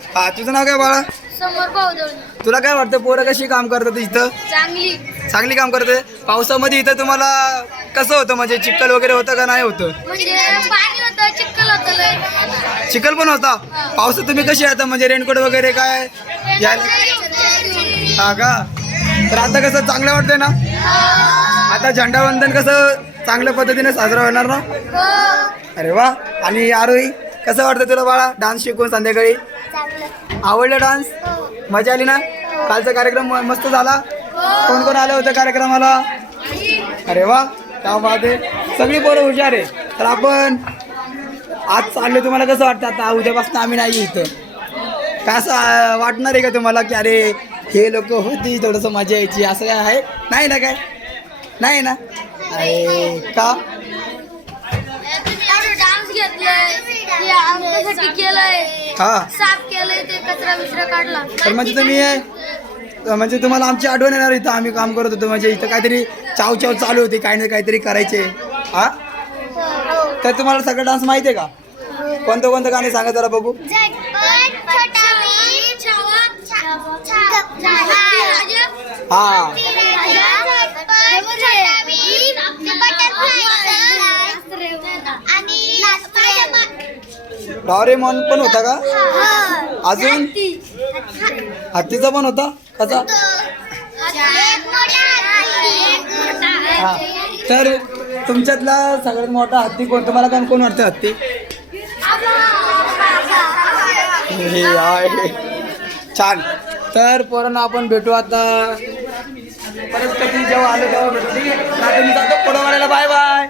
हा, तुझं नाव काय बाळा? समोर पावदवली. तुला काय वाटतं पोरं कशी काम करतात इथं? चांगली. चांगली काम करते. पावसामध्ये इथं तुम्हाला कसं होतं, म्हणजे चिखल वगैरे होतं का नाही होतं? म्हणजे पाणी होतं, चिखल होतं लय. चिखल पण होता. पावसात तुम्ही कशी आता, म्हणजे रेनकोट वगैरे काय घ्यायला? हा का? तर आता कसं चांगलं वाटतंय ना? आता झेंडावंदन कसं चांगल्या पद्धतीने साजरा होणार ना? अरे वा. आणि आरोही, कसं वाटतं तुला बाळा डान्स शिकून संध्याकाळी? आवडलं डान्स? मजा आली ना? कालचा कार्यक्रम मस्त झाला. कोण कोण आलं होतं कार्यक्रमाला? अरे वा, काय बात आहे. सगळी पोरं हुशार आहे. तर आपण आज चाललो, तुम्हाला कसं वाटतं? आता उद्यापासून आम्ही नाही इथं, काय असं वाटणार आहे का तुम्हाला की अरे हे लोक होती थोडंसं मजा यायची, असं काय आहे? नाही ना? काय नाही ना? अरे का? डान्स घेतलाय, ते आमच्यासाठी केलंय, हा, साफ केलंय, ते कचरा बिचरा काढला. तर म्हणजे तुम्ही म्हणजे तुम्हाला आमची आठवण येणार इथं आम्ही काम करत होतो, म्हणजे इथं काहीतरी चाव चालू होती, काही ना काहीतरी करायचे. हा, तर तुम्हाला सगळं डान्स माहिती आहे का? कोणतं कोणतं गाणे सांगा जरा बघू. हा, डोरेमॉन पण होता का? अजून हत्तीचा पण होता कसा? हा, तर तुमच्यातला सगळ्यात मोठा हत्ती कोण तुम्हाला? कोण वाटतं हत्ती? हे आहे. छान. तर पोरांना आपण भेटू आता परत कधी जेव्हा आलो तेव्हा भेटू. ठीक आहे, आता मी जातो पोरवाड्याला. Bye bye.